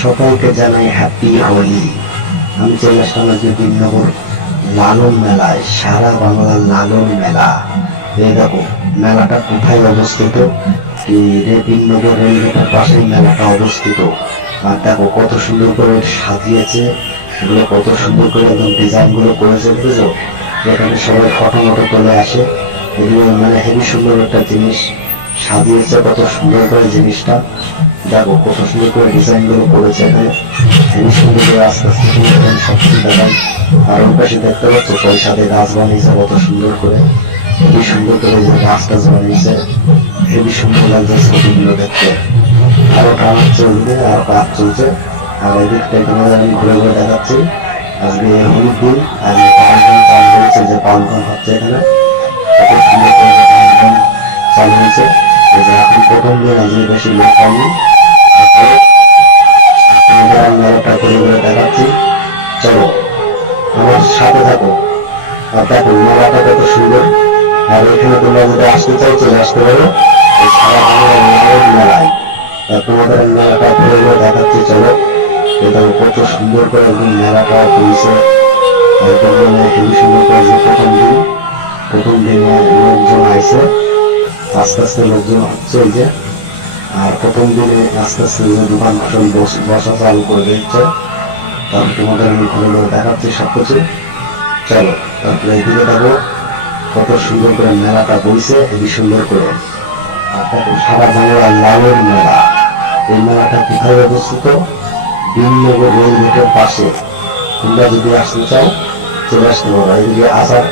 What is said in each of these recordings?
সকলকে জানাই হ্যাপি হোলি। আমি চলে আসলাম আজকে দিননগর লালন মেলায়, সারা বাংলার লালন মেলা। এই দেখো মেলাটা কোথায় অবস্থিত, এই দিননগর রেলগেটের পাশে মেলাটা অবস্থিত। আর দেখো কত সুন্দর করে সাজিয়েছে, এগুলো কত সুন্দর করে একদম ডিজাইন গুলো করেছে, বুঝেছো? এখানে সবাই ফটো মটো তুলে আসে, এগুলো মানে হেবি সুন্দর একটা জিনিস সাজিয়েছে, কত সুন্দর করে জিনিসটা দেখো, কত সুন্দর করে ডিজাইন গুলো করেছে। এখানে হেবি সুন্দর করে আস্তে আস্তে সবকিছু দেখায়। আর ওর পাশে দেখতে পাচ্ছ পয়সাতে গাছ বানিয়েছে কত সুন্দর করে, হেবি সুন্দর করে যে গাছ টাছ বানিয়েছে, হেবি সুন্দর লাগছে ছবিগুলো দেখতে। আরো কাজ চলছে, আর কাজ চলছে। আর এদিকটা তোমাদের আমি ঘুরে ঘুরে দেখাচ্ছি। আজকে হলুদ দিন, আর পালন চালু হয়েছে, যে পালন হচ্ছে এখানে কত সুন্দর করে পালন চালু হয়েছে। এই যে এখন প্রথম দিন, আজকে বেশি লোক পাইনি। আপনাদের আমি মেলাটা ঘুরে ঘুরে দেখাচ্ছি, চলো আমার সাথে থাকো। আর দেখো মেলাটা কত সুন্দর। আর এখানে তোমরা যদি আসতে চাও চলে আসতে পারো, এই সারা বাংলার মেলায়। আর তোমাদের মেলাটা ঘুরে ঘুরে দেখাচ্ছি, চলো। এটা কত সুন্দর করে একদম মেলাটা হয়েছে, একদম মানে খুবই সুন্দর করে। যে প্রথম দিনে লোকজন আইসে, আস্তে আস্তে লোকজন হচ্ছে এই যে। আর প্রথম দিনে আস্তে আস্তে দোকান বসা চালু করে দিচ্ছে। তারপর তোমাদের আমি ঘুরে ঘুরে দেখাচ্ছি সবকিছু, চলো। তারপরে এদিকে দেখো কত সুন্দর করে মেলাটা বইছে, হেবি সুন্দর করে। আর দেখো সারা বাংলার লালের মেলা। এই মেলাটা কোথায় অবস্থিত? দিননগর রেলগেটের পাশে। তোমরা যদি আসতে চাও চলে আসতে পারো। এদিকে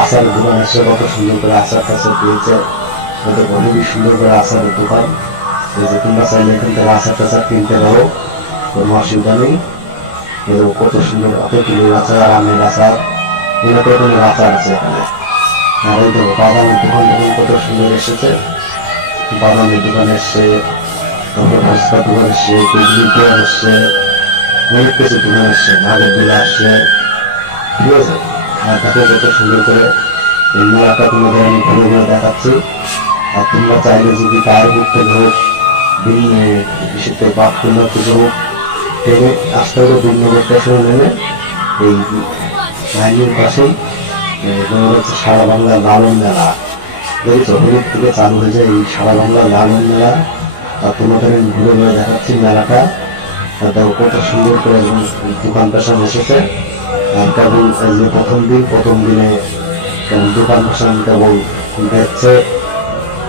আচার দোকান আসছে, কত সুন্দর করে আচার টাচার দিয়েছে, কত হেবি সুন্দর করে আচারের দোকান। এই যে তোমরা চাইলে এখান থেকে আচার টাচার কিনতে পারো, কোনো অসুবিধা নেই। এরকম কত সুন্দর তেঁতুলের আচার, আমের আচার, অনেক রকমের আচার আছে এখানে। আর এই দেখো বাদামের দোকান কত সুন্দর এসেছে, বাদামের দোকান এসছে, তারপর ভাস্তার দোকান এসছে, কুজলির দোকান এসছে, অনেক কিছু দোকান এসছে, নাগর দোলা আসছে, ঠিক আছে। আর দেখো কত সুন্দর করে এই মেলাটা তোমাদের আমি ঘুরে ঘুরে দেখাচ্ছি। আর তোমরা চাইলে যদি গায়ে ঘুরতে হোক, বিশেষ করে বাথরুম থেকে হোক, ট্রেনে আসতে হলে দিননগর স্টেশনে নেমে এই লাইনের পাশেই তোমার হচ্ছে সারা বাংলার লালন মেলা। দেখেছো হলুদ থেকে চালু হয়েছে এই সারা বাংলার লালন মেলা। আর তোমাদের আমি ঘুরে ঘুরে দেখাচ্ছি মেলাটা। আর দেখো কত সুন্দর করে দোকান পেশান এসেছে। আর কেবল এই যে প্রথম দিনে কেমন দোকান পেশান কেবল দেখছে,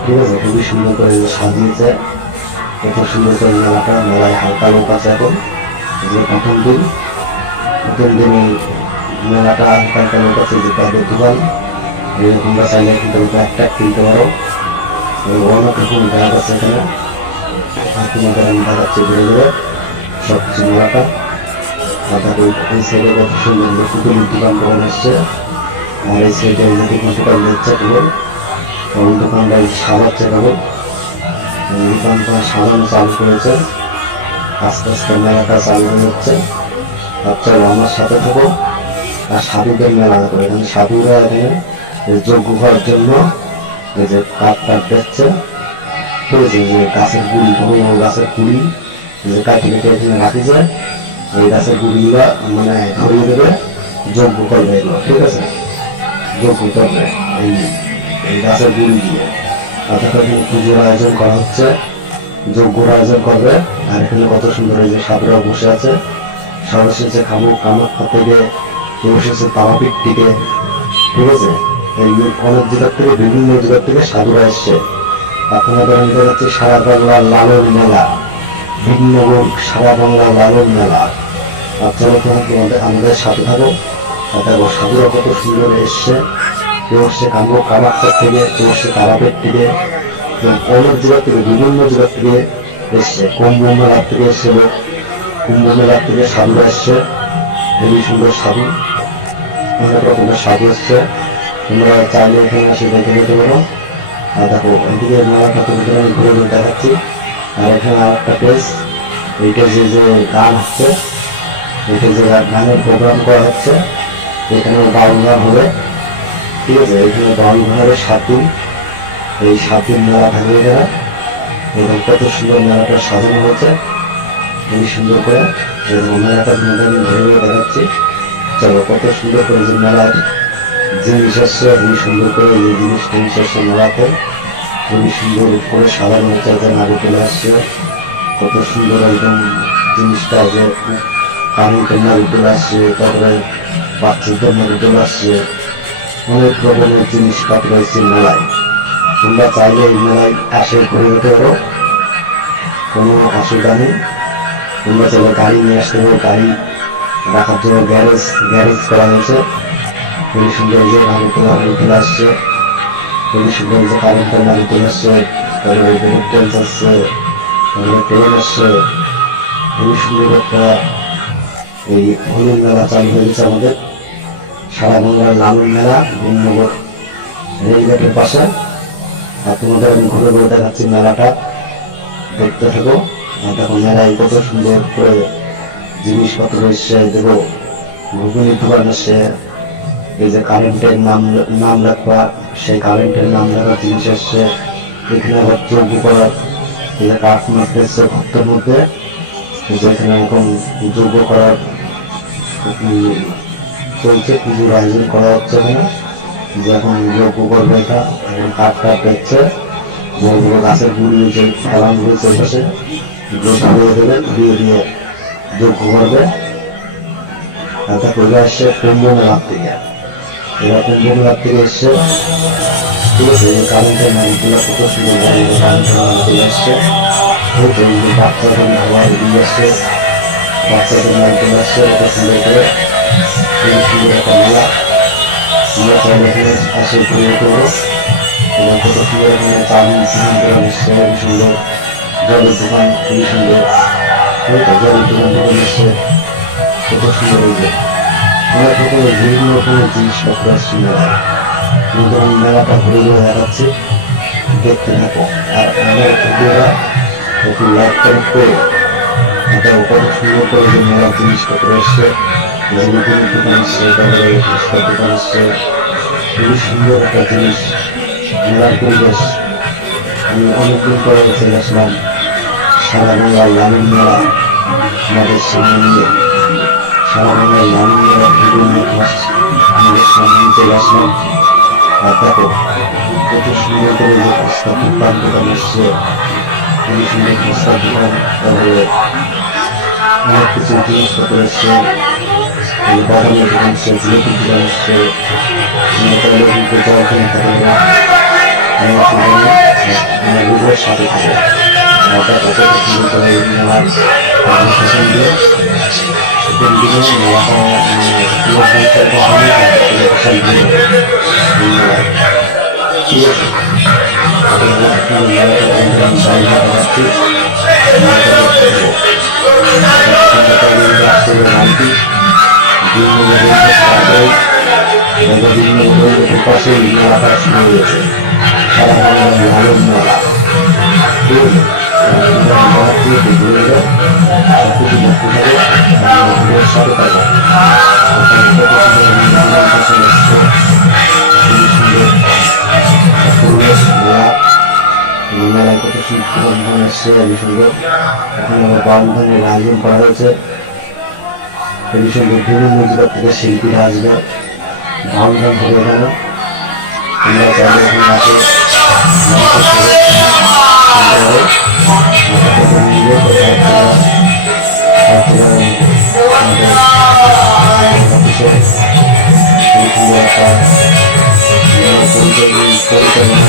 ঠিক আছে। খুবই সুন্দর করে সাজিয়েছে, কত সুন্দর করে মেলাটা। মেলায় হালকা লোক আছে এখন, যে প্রথম দিনে মেলাটা হালকা লোক আছে, যে তাদের দোকান। তোমরা চাইলে কিন্তু একটা কিনতে পারো, অনেক রকম ব্যাগ আছে এখানে। আর তোমাদের আমি দেখাচ্ছি ঘুরে ঘুরে সবকিছু মেলাটা। আর দেখো এই সাইডে কত সুন্দর পুতুলের দোকান এসছে। আর এই সাইডে দোকান দিচ্ছে কেবল, এবং দোকানটা সাজাচ্ছে কেবল, দোকানটা সাজানো চালু করেছে। আস্তে আস্তে মেলাটা চালু হয়ে যাচ্ছে। আর চলো আমার সাথে থাকো। আর সাধুদের মেলা দেখো, এখানে সাধুরা এখানে যজ্ঞ করার জন্য এই যে কাঠ দেখছে, ঠিক আছে। যে গাছের গুড়ি, পুরো গাছের গুড়ি যে কাঠি কেটে এখানে রাখি যায়, এই গাছের গুড়িগুলো মানে ধরিয়ে দেবে, যজ্ঞ করবে এগুলো, ঠিক আছে। যজ্ঞ করবে এই গাছের গুড়ি দিয়ে। আর তারপর পুজোর আয়োজন করা হচ্ছে, যজ্ঞর আয়োজন করবে। আর এখানে কত সুন্দর এই যে সাধুরা বসে আছে, সব এসেছে কামাখ্যা থেকে, কেউ এসেছে তারাপীঠ থেকে, ঠিক আছে। এই অনেক জেলার থেকে, বিভিন্ন জেলার থেকে সাধুরা এসছে। আপনাদের আমি দেখাচ্ছি সারা বাংলার লালন মেলা, দিননগর সারা বাংলার লালন মেলা। আর চলো তোমাদের আমাদের সাথে থাকো। আর দেখো সাধুরা কত সুন্দর এসছে, কেউ এসছে কামাখ্যা থেকে, কেউ এসছে তারাপীঠ থেকে, অনেক জেলা থেকে, বিভিন্ন জেলা থেকে এসছে। কুম্ভ মেলার থেকে এসেছিল, কুম্ভ মেলার থেকে সাধুরা এসছে, হেবি সুন্দর সাধু, অনেক রকমের সাধু এসছে। তোমরা চাইলে এখানে এসে দেখে নিতে পারো। আর দেখো এদিকে মেলাটা তোমাদের আমি ঘুরে ঘুরে দেখাচ্ছি। আর এখানে আর একটা পেজ, এইটা যে গান হচ্ছে, এইটা যে গানের প্রোগ্রাম করা হচ্ছে, এখানে বাউল গান হবে, ঠিক আছে। এখানে বাউল গান হবে 7 দিন, এই 7 দিন মেলা থাকবে এখানে। এবং কত সুন্দর মেলাটা সাজানো হয়েছে। খুবই সুন্দর করে মেলাটা তোমাদের আমি ঘুরে ঘুরে দেখাচ্ছি। চলো, কত সুন্দর করে যে মেলার জিনিস আসছে, খুবই সুন্দর করে এই জিনিস টিনিস আসছে মেলাতে, খুবই সুন্দর করে সাধারণ চাইতে নারকেল আসছে, কত সুন্দর একদম জিনিসটা যে কারেন্টের নারকেল আসছে, তারপরে বাচ্চাদের নারকেল আসছে, অনেক রকমের জিনিসপত্র রয়েছে মেলায়। তোমরা চাইলে এই মেলায় আসে ঘুরে যেতে পারো, কোনো অসুবিধা নেই। তোমরা চাইলে গাড়ি নিয়ে আসতে পারো, গাড়ি রাখার জন্য গ্যারেজ করা হয়েছে। খুবই সুন্দর যে নারকেল আসছে, খুবই সুন্দর যে কারেন্টের নারকেল আসছে, তারপরে ট্রেন আসছে, তারপরে ট্রেন আসছে। খুবই সুন্দর একটা এই হলুদ মেলা চালু হয়ে গেছে আমাদের সারা বাংলার লালন মেলা গুণনগর রেলগেটের পাশে। আর তোমাদের আমি ঘুরে ঘুরে দেখাচ্ছি মেলাটা, দেখতে থাকো। দেখো মেলায় কত সুন্দর করে জিনিসপত্র এসছে, দেখো ঘুগনির দোকান এসছে, এই যে কারেন্টের নাম লেখা, সেই কারেন্টের নাম লেখা জিনিস এসছে। এখানে আবার যোগ্য করার এই যে কাঠ মারতে এসছে ভক্তের মধ্যে, যেখানে এখন যোগ্য করার চলছে, পুজোর আয়োজন করা হচ্ছে এখানে, যে এখন যোগ্য করবে। এটা এখন কাঠটা পেচ্ছে, বড় বড় গাছের গুড়ি যে ফেলানগুলো চলতেছে, দিয়ে দেবে, দিয়ে যোগ্য করবে। আর তা করে আসছে কুম্ভ মেলার থেকে, এরা কুম্ভ মেলার থেকে এসছে। ঠিক আছে, এই কারেন্টের নামগুলো কত সুন্দর কারেন্টের নামগুলো এসছে, বাচ্চাদের খাবার দিয়ে আসছে, বাচ্চাদের নামগুলো আসছে কত সুন্দর করে। খুবই সুন্দর একটা মেলা, আমরা চাইলে এখানে আসে ঘুরে করবো। এবং কত সুন্দর এখানে চাউমিন চিকেন দোকান এসছে, খুবই সুন্দর জলের দোকান, খুবই সুন্দর জলের দোকান এসছে, কত সুন্দর হয়েছে। অনেক রকমের বিভিন্ন রকমের জিনিসপত্র আসছে মেলায়। কিন্তু আমি মেলাটা ঘুরে ঘুরে দেখাচ্ছি, দেখতে থাকো। আর আমার ভিডিওটা একটু লাইক করে দেখো কত সুন্দর করে যে মেলার জিনিসপত্র এসছে, জিনিসের দোকান এসছে, তারপরে ফুচকার দোকান এসছে। খুবই সুন্দর একটা জিনিস মেলার পরিবেশ। আমি অনেকদিন পরে চলে আসলাম সারা বাংলার লালন মেলা আমাদের সামনে নিয়ে, সারা বাংলার লালন মেলা বিভিন্ন আমাদের সামনে চলে আসলাম। আর দেখো কত সুন্দর করে যে ফুচকার দোকান এসছে, খুবই সুন্দর ফুচকার দোকান, তারপরে অনেক কিছু জিনিসপত্র এসছে, বাদামের দোকান এসছে, জিলেপির দোকান এসছে, জল কিনে খেতে হবে, আমার রোগের সাথে থাকে। কত সুন্দর করে মেলার সেখান দিয়ে পাশে মেলাটা শুরু হয়েছে, সারা বাংলার লালন মেলা। মেলায় কত সুন্দর এসছে, সুন্দর এখানে আমার বাউন্ডারির আয়োজন করা হয়েছে। খুবই সুন্দর বিভিন্ন জেলা থেকে শিল্পীরা আসবে, বাউন্ডারি হবে এখানে। আমরা চাইলে এখানে আসে পরিচালনা